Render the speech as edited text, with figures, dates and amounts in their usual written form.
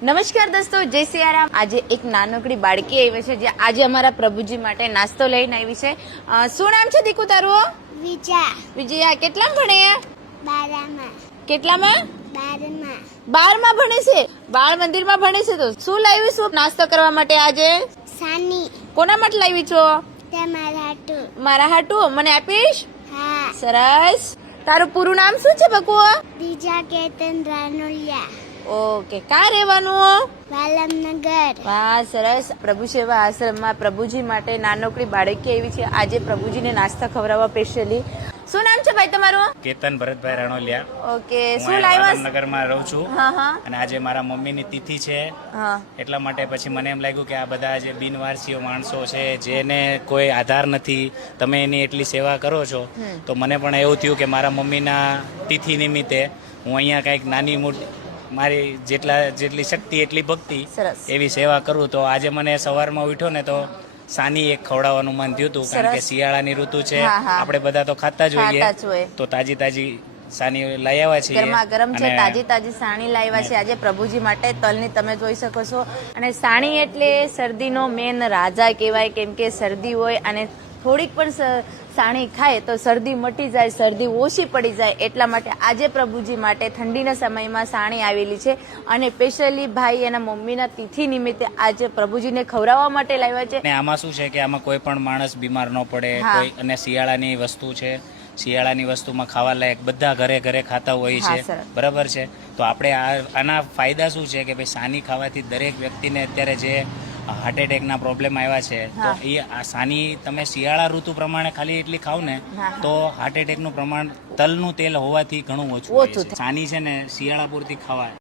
નમસ્કાર દોસ્તો, જય સિયારામ। આજે એક નાનકડી બાળકી આવી છે જે આજે અમારા પ્રભુજી માટે નાસ્તો લઈને આવી છે। શું નામ છે દીકુ તારું? વિજયા। કેટલામાં ભણે? 12માં। કેટલામાં? 12માં। 12માં ભણે છે, બાળ મંદિરમાં ભણે છે। તો શું લાવી છું નાસ્તો કરવા માટે આજે? સાની। કોના માટે લાવી છો? તમારા હાટુ। મારા હાટુ? મને આપીશ? હા। સરસ। તારું પૂરું નામ શું છે બકુ? બીજા કેતન રાનોલિયા। ઓકે, કા રહેવાનું? વાલમનગર। વાહ, સરસ। પ્રભુ સેવા આશ્રમમાં પ્રભુજી માટે નાનકડી બાળકી આવી છે આજે પ્રભુજીને નાસ્તા ખવડાવવા સ્પેશિયલી। શું નામ છે ભાઈ તમારું? કેતન ભરતભાઈ રાણોલિયા। ઓકે, હું શું અહીંયા લાવ્યા? વાલમનગરમાં રહું છું હા હા અને આજે મારા મમ્મીની તિથિ છે, હા એટલા માટે પછી મને એમ લાગ્યું કે આ બધા જે બિનવારસીઓ માણસો છે જેને કોઈ આધાર નથી, તમે એની એટલી સેવા કરો છો, તો મને પણ એવું થયું કે મારા મમ્મીના તિથિ નિમિત્તે હું અહીંયા કંઈક નાની મોટી મારી જેટલી શક્તિ એટલી ભક્તિ સરસ। એવી સેવા કરું। તો આજે મને સવારમાં ઉઠ્યો ને તો સાની એક ખવડાવવાનું મન થયું હતું, કારણ કે સરસ। શિયાળાની ઋતુ છે, હા, હા। આપણે બધા તો ખાતા જ ખાતા જ હોય। હોઈએ, તો તાજી તાજી સાની લઈ આવ્યા છીએ। ગરમા ગરમ છે, અને તાજી તાજી સાણી લાવ્યા છે આજે પ્રભુજી માટે। તલની તમે જોઈ શકો છો। અને સાણી એટલે શરદીનો મેન રાજા કહેવાય, કેમ કે શરદી હોય અને થોડીક પણ સાણી ખાય તો શરદી મટી જાય, શરદી ઓછી પડી જાય, એટલા માટે આજે પ્રભુજી માટે ઠંડીના સમયમાં સાણી આવેલી છે અને સ્પેશિયલી ભાઈ એના મમ્મીના તિથિ નિમિત્તે આજે પ્રભુજીને ખવડાવવા માટે લાવ્યા છે। અને આમાં શું છે કે આમાં કોઈ પણ માણસ બીમાર ન પડે, હા। કોઈ અને શિયાળાની વસ્તુ છે, શિયાળાની વસ્તુમાં ખાવા લાયક બધા ઘરે ઘરે ખાતા હોય હા, છે, સરસ। બરાબર છે। તો આપણે આના ફાયદા શું છે કે ભાઈ સાની ખાવાથી દરેક વ્યક્તિને અત્યારે જે હાર્ટ એટેકના પ્રોબ્લેમ આવ્યા છે, તો હા। એ આ સાની તમે શિયાળા ઋતુ પ્રમાણે ખાલી એટલી ખાવ ને હા। તો હાર્ટ એટેકનું પ્રમાણ તલનું તેલ હોવાથી ઘણું ઓછું હોય ઓછું છે। સાની છે ને શિયાળા પૂરતી ખવાય।